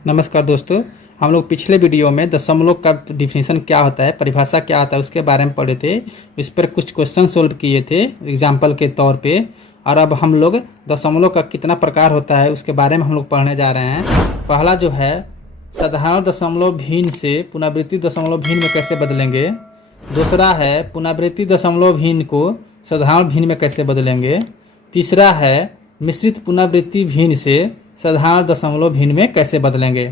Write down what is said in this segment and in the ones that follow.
नमस्कार दोस्तों, हम लोग पिछले वीडियो में दशमलव का डिफिनीशन क्या होता है, परिभाषा क्या होता है, उसके बारे में पढ़े थे। इस पर कुछ क्वेश्चन सोल्व किए थे एग्जाम्पल के तौर पे। और अब हम लोग दशमलव का कितना प्रकार होता है उसके बारे में हम लोग पढ़ने जा रहे हैं। पहला जो है, साधारण दशमलव भिन्न से पुनरावृत्ति दशमलव भिन्न में कैसे बदलेंगे। दूसरा है, पुनरावृत्ति दशमलव भिन्न को साधारण भिन्न में कैसे बदलेंगे। तीसरा है, मिश्रित पुनरावृत्ति भिन्न से साधारण दशमलव भिन्न में कैसे बदलेंगे।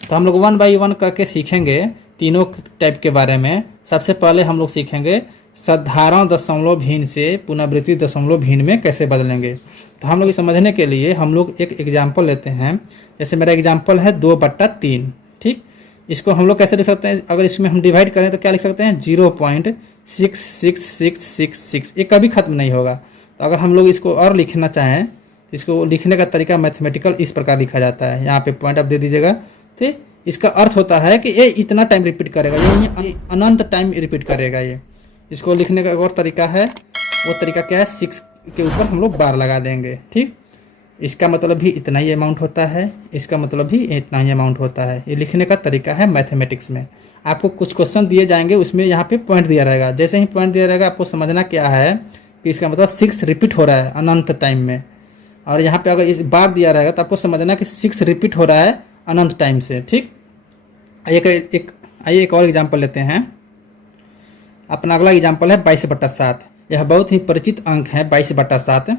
तो हम लोग 1 बाई 1 करके सीखेंगे तीनों टाइप के बारे में। सबसे पहले हम लोग सीखेंगे साधारण दशमलव भिन्न से पुनरावृत्ति दशमलव भिन्न में कैसे बदलेंगे। तो हम लोग समझने के लिए हम लोग एक एग्जाम्पल लेते हैं। जैसे मेरा एग्जाम्पल है 2/3। ठीक, इसको हम लोग कैसे लिख सकते हैं। अगर इसमें हम डिवाइड करें तो क्या लिख सकते हैं, 0.66666। ये कभी खत्म नहीं होगा। तो अगर हम लोग इसको और लिखना चाहें, इसको लिखने का तरीका मैथमेटिकल इस प्रकार लिखा जाता है। यहाँ पे पॉइंट आप दे दीजिएगा। तो इसका अर्थ होता है कि ये इतना टाइम रिपीट करेगा, ये अनंत टाइम रिपीट करेगा। ये इसको लिखने का एक और तरीका है। वो तरीका क्या है, 6 के ऊपर हम लोग बार लगा देंगे। ठीक, इसका मतलब भी इतना ही अमाउंट होता है, इसका मतलब भी इतना ही अमाउंट होता है। ये लिखने का तरीका है मैथमेटिक्स में। आपको कुछ क्वेश्चन दिए जाएंगे, उसमें यहाँ पे पॉइंट दिया रहेगा। जैसे ही पॉइंट दिया रहेगा, आपको समझना क्या है कि इसका मतलब 6 रिपीट हो रहा है अनंत टाइम में। और यहाँ पे अगर इस बार दिया रहेगा तो आपको समझना कि 6 रिपीट हो रहा है अनंत टाइम से। ठीक, आइए एक और एग्जांपल लेते हैं। अपना अगला एग्जांपल है 22/7। यह बहुत ही परिचित अंक है 22/7।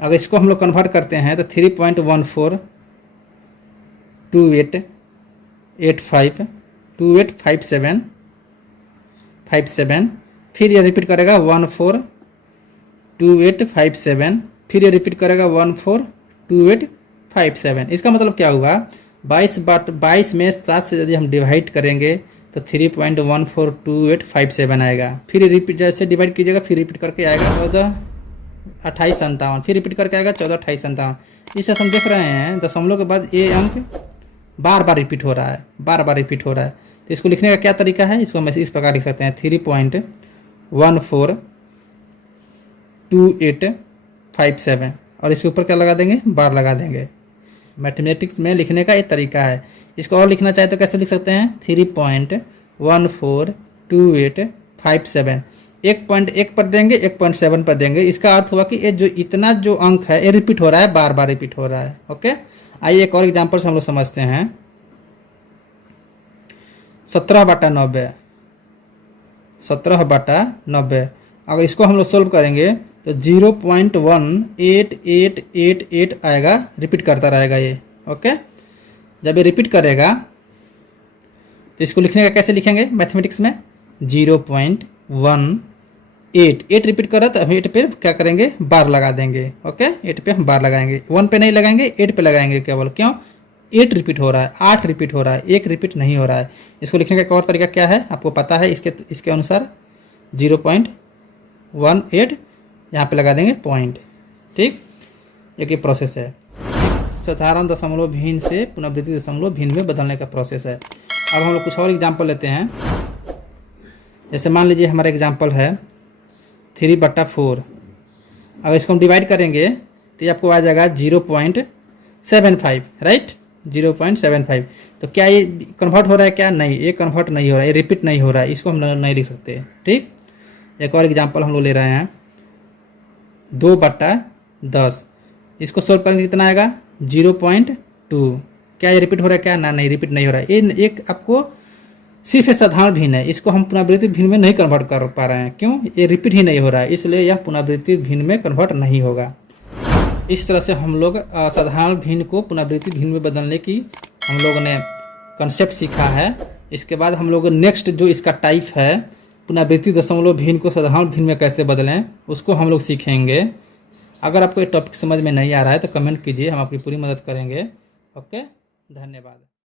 अगर इसको हम लोग कन्वर्ट करते हैं तो 3.142885 फिर यह रिपीट करेगा 142857। फिर ये रिपीट करेगा 142857। इसका मतलब क्या हुआ, 22 में 7 से यदि हम डिवाइड करेंगे तो 3.142857 आएगा। फिर रिपीट जैसे डिवाइड कीजिएगा, फिर रिपीट करके आएगा 142857। फिर रिपीट करके आएगा 142857। इसे हम देख रहे हैं दशमलव के बाद ये अंक बार बार रिपीट हो रहा है, बार बार रिपीट हो रहा है। तो इसको लिखने का क्या तरीका है, इसको हम इस प्रकार लिख सकते हैं, 3.142857 और इसके ऊपर क्या लगा देंगे, बार लगा देंगे। मैथमेटिक्स में लिखने का एक तरीका है। इसको और लिखना चाहे तो कैसे लिख सकते हैं, 3.142857। 1.1 पर देंगे, 1.7 पर देंगे। इसका अर्थ हुआ कि ये जो इतना जो अंक है ये रिपीट हो रहा है, बार बार रिपीट हो रहा है। ओके, आइए एक और एग्जाम्पल से हम लोग समझते हैं। 17/90। 17/90 अगर इसको हम लोग सोल्व करेंगे तो 0.18888 आएगा, रिपीट करता रहेगा ये। ओके, जब ये रिपीट करेगा तो इसको लिखने का कैसे लिखेंगे मैथमेटिक्स में, 0.18 रिपीट कर रहा है तो हम 8 पे क्या करेंगे, बार लगा देंगे। ओके, 8 पे हम बार लगाएंगे, 1 पे नहीं लगाएंगे, 8 पे लगाएंगे केवल। क्यों, 8 रिपीट हो रहा है, 8 रिपीट हो रहा है, 1 रिपीट नहीं हो रहा है। इसको लिखने का एक और तरीका क्या है आपको पता है, इसके अनुसार 0.18 यहाँ पे लगा देंगे पॉइंट। ठीक, एक ये प्रोसेस है। साधारण दशमलव भिन्न से पुनरावृत्ति दशमलव भिन्न में बदलने का प्रोसेस है। अब हम लोग कुछ और एग्जांपल लेते हैं। जैसे मान लीजिए हमारा एग्जांपल है 3/4। अगर इसको हम डिवाइड करेंगे तो ये आपको आ जाएगा 0.75। राइट, 0.75। तो क्या ये कन्वर्ट हो रहा है, क्या नहीं, ये कन्वर्ट नहीं हो रहा है, ये रिपीट नहीं हो रहा है, इसको हम नहीं लिख सकते। ठीक, एक और एग्जांपल हम लोग ले रहे हैं 2/10। इसको सोल्व करेंगे कितना आएगा, 0.2। क्या ये रिपीट हो रहा है, क्या ना, नहीं रिपीट नहीं हो रहा है। ये एक आपको सिर्फ साधारण भिन्न है, इसको हम पुनरावृत्ति भिन्न में नहीं कन्वर्ट कर पा रहे हैं। क्यों, ये रिपीट ही नहीं हो रहा है, इसलिए यह पुनरावृत्ति भिन्न में कन्वर्ट नहीं होगा। इस तरह से हम लोग साधारण भिन्न को पुनरावृत्ति भिन्न में बदलने की हम लोगों ने कंसेप्ट सीखा है। इसके बाद हम लोग नेक्स्ट जो इसका टाइप है, पुनरावृत्ति दशमलव भिन्न को साधारण भिन्न में कैसे बदलें, उसको हम लोग सीखेंगे। अगर आपको ये टॉपिक समझ में नहीं आ रहा है तो कमेंट कीजिए, हम आपकी पूरी मदद करेंगे। ओके, धन्यवाद।